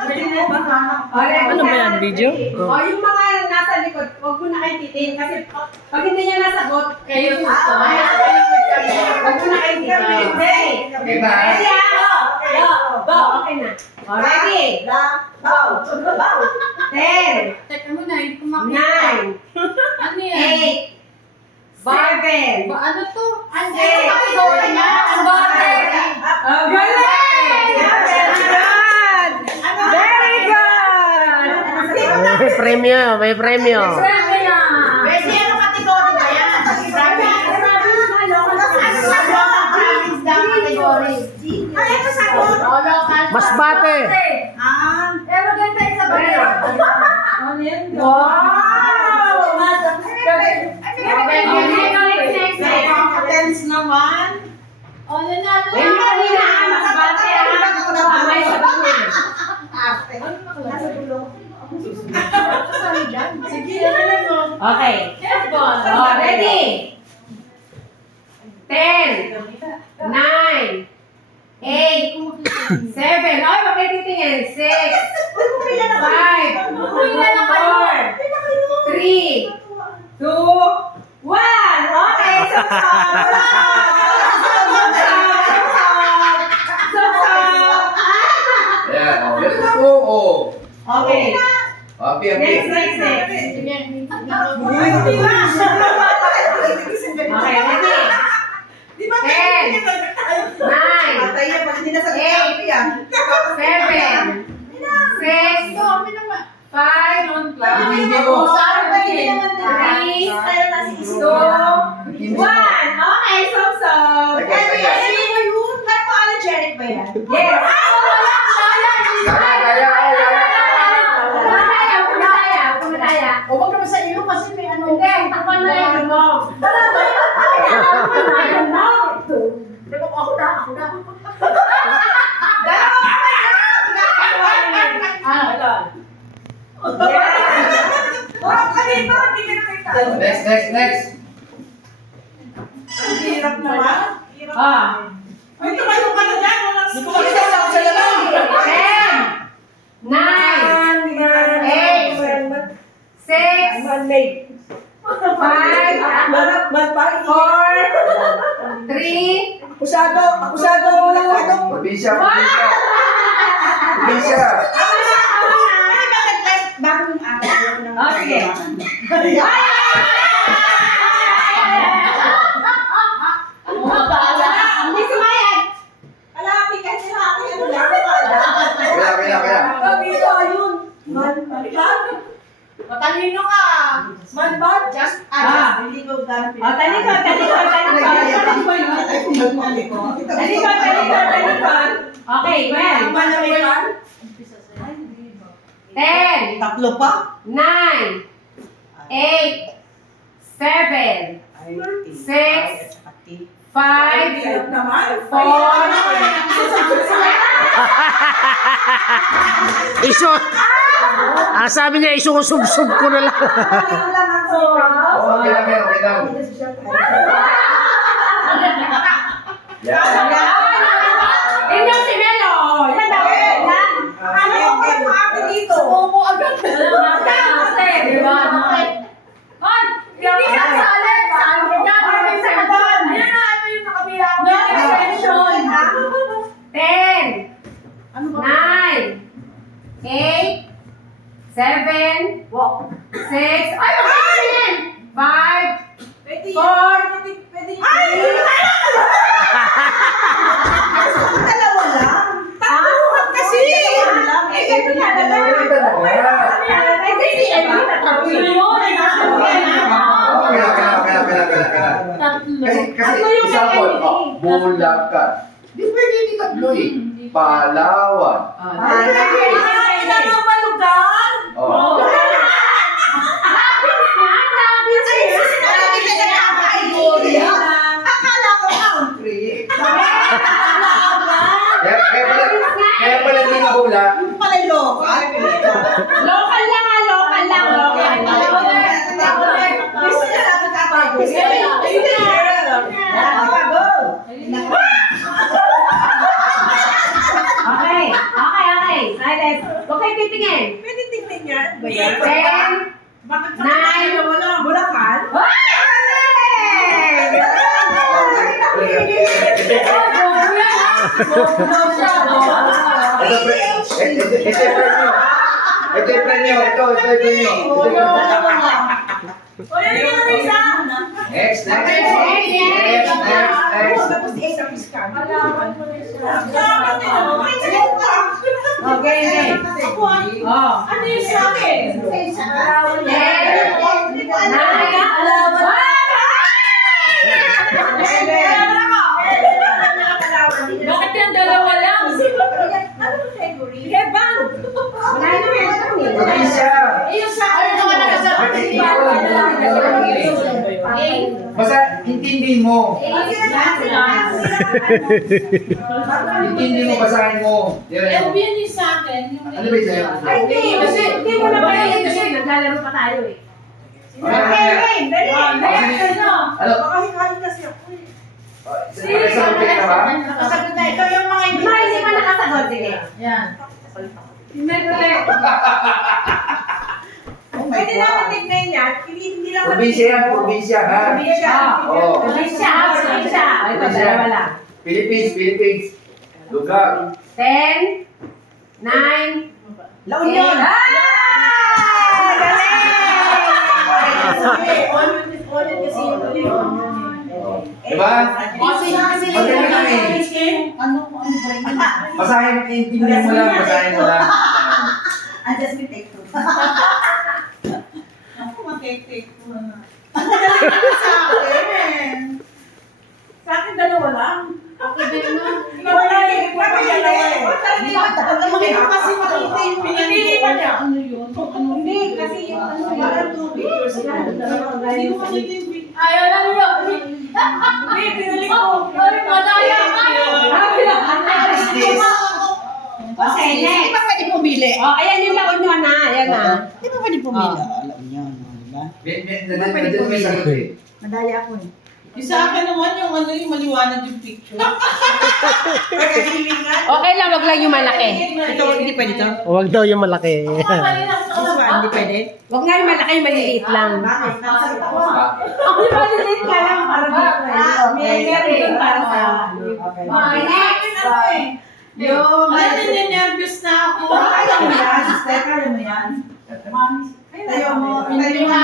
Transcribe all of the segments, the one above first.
Ano ba yan, video? O, yung mga nasa likod, huwag mo na kayo titiin. Kasi pag hindi niya nasagot, kayo gusto. Huwag mo na kayo titiin. Okay na. Ready, go. Okay na. O, ready? Go. 10, Teka muna, hindi ko makita. 9, Ano yan? 8, 7, Ano to? Ano kategory niya? Ang bate. Very good! May premyo, may premyo. Grabe na. Pwede ano kategory ba yan? Ay, ito sagot! Mas bate. Eh, maganda yung sa bate. Ano yan? Wow! Next naman. O, nanalo Wait, na. kanina, mas bate may sagot niya. Sige, ano? Okay. Oh, ready? 10, 9, 8, 7. Ay, makititingin. 6, 5, 4, 3, 2, 1. Okay, Ayan, oh. Let's go. Okay. Happy. Next. Okay, ready? 10, 9, 8, 7, 6, 5, 4, 3, 2, 1. Okay, so. Yes. Pumataya. Huwag naman sa iyo kasi may ano. Hindi, takpan na yung mo. Ako na. Next. Ay, tumayo ka na dyan. Hindi ko makita sa lalaki. 10, 9, 8, 6, 5, 4, 3, Akusado mo lang ano. Bisha. Okay. Hindi sumayad. Kaya. Matalino ka. Manbad? Just Talikod. Okay, well. 10, Tatlo pa? 9, 8, 7, 6, 5, 4, Iso. Sabi niya, isusubsub ko na lang. Okay lang. Yan. Tingnan si Melo. Yan daw. Suko agad. Diba? Hoy! Hindi ka sali! Sali ka dyan! May section! Ayan na! Ito yung sa kabila! May section! 10, 9, 8, 7, 6, ay, magkakasin! 5, 4, 3, Dalawa lang. Tatluhan kasi. Kasi example, Bulacan. Di pwede di tatlo eh. Palawan. Oh. Akala ko country. Kaya pala hindi na hula. Yung pala local. Local lang. Gusto niya namin tatapos. Okay. Silence. Huwag kayo titingin. Pwede tingnan yan. Ba yan? 10, Bakit sa 9, wala? Bulacan? Ito yung premyo. Ito yung premyo. Next. Tapos si Asa Piscan. Okay, okay. Oh. Ano yung sa akin? 10, 9, Bakit yung dalawa lang? Sige, bang! Probinsya. Yung sa akin naman nakasabi. Basta intindihin mo. Intindihin mo, basahin mo. Yung yun yung sa akin. Ano ba sa'yo? Ay, hindi. Kasi hindi mo na pa yun. Kasi naglalaro pa tayo eh. Ano? Makahingahin kasi ako eh. Nakasagot ka na ba? Nakasagot na. Ito yung mga Yung mga hindi pa nakasagot, sige. Yan. Pwede namin tignan yan. Hindi lang Probinsya yan, probinsya ha. Probinsya. Oo. Probinsya, probinsya. Ito, dalawa lang. Philippines. Lugar. 10, 9, La Union. Diba? Magaling kami. Basahin, intindihin mo lang, basahin mo lang. I just will take two. Ako mag-take two na. Sa akin. Sa akin dalawa lang. Okay din na. Wala eh. Hindi ko kasi makita yung pinili pa niya. Ano yun? Hindi, kasi yung ano, parang 2 pictures. Hindi ko makita yung picture. Ayaw lang yun. Hindi, pinili ko. Ay, madaya ka. Okay, next. Di ba pwede pumili? Oh, ayan yung La Union na. Ayan na. Di ba pwede pumili? Oh. Alam niyo, di ba? Nandiyan may sagot eh. Madaya ako eh. Yung sa akin naman yung ano yung maliwanag yung picture. Okay lang, wag lang yung malaki. Ito, hindi pwede to? Huwag daw yung malaki. Hindi pwede? Wag nga yung malaki, yung maliliit lang. Bakit? Yung maliliit ka lang para dito. May meron doon para sa... Okay, next. Yung... Ay, nininervous na ako. Kaya mo yan, sister, kaya mo yan. Tayo mo. Tayo mo.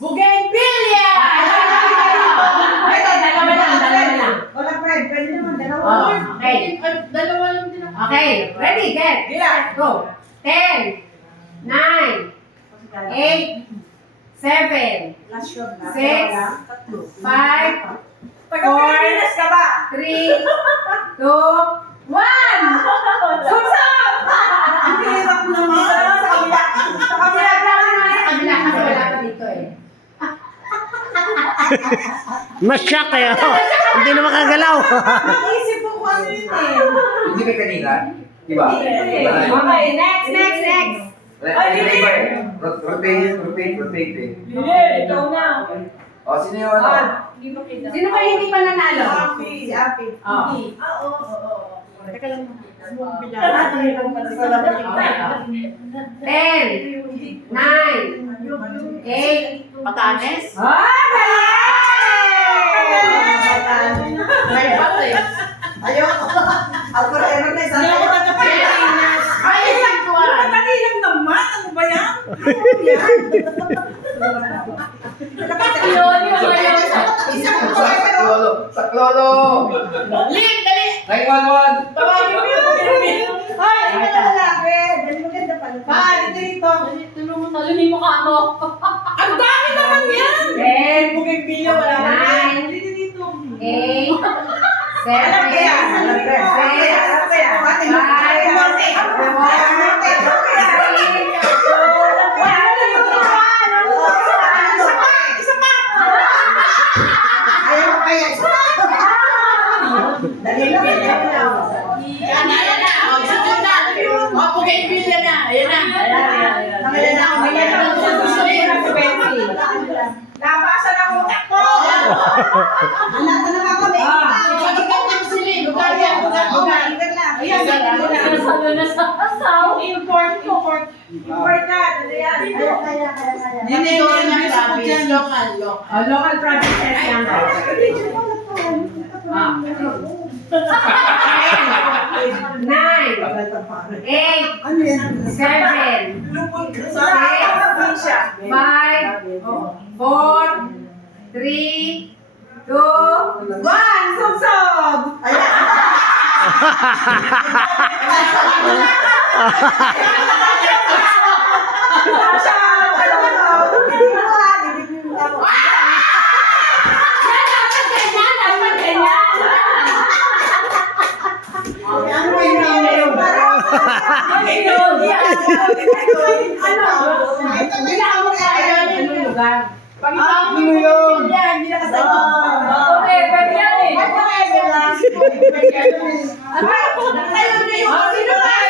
Bougainvillea! Ito, dalawa lang. Wala, Fred. Pwede naman, dalawa. Oh, okay. Dalawa lang din ako. Okay, ready, get. Go. 10, 9, 8, 7, Last shot na. 6, 5, 4, Taga-Pilipinas ka ba? 3, 2, 1! Susap! Ang hirap naman. Sa kabila. Sa kabila. Kabila kasi wala pa dito eh. Na-shock eh. Oh. Hindi na makagalaw. Naisip ko kung ano yun eh. Hindi ka kanina? Diba? Okay, next. Rotate eh. Ikaw na. O, sino yung ano? Sino ba yung hindi pa nanalo? Si Api. Oh. Oo. Teka lang. 10, 9, 8, Patanes? Ayoko. Ako rin, ano na isang Hindi ako taga-Pilipinas. Ay, madali lang naman. Ano ba yan? Yun, yung ayaw. Saklolo! Link, dali. 911! Tawagin mo yung Pilipino. Ay, ano na lalaki? Dali maganda pala. Pa, dito. Tulungan saluhin mo ka mo. Ang dami naman yan! 10, Bougainvillea, wala na. 9, Dito. 8, 7, Alam ko yan. Alam ko yan. Alam ko yan. Ate, Norte. Isa pa. Ayaw ko kaya. Isa pa. Dali lang. Yan na. O, sunod na. O, Bougainvillea na. Ayan na. Ayan na. Gusto niyo na si Benzi. Nabasa na ako. Alam na naman kami. Lugar yan. Ayan, Lalo na sa asaw. Import. Import ka, ano yan? Kaya. Ninenervyos ko dyan. Local. Local provinces yan. Nine, eight, Ano yan? 7, Probinsya. 5, 4, 3, 2, 1. Subsob! Anong lugar? Ano yun? Hindi nakasagot. Okay, pwede yan eh. Sino ba?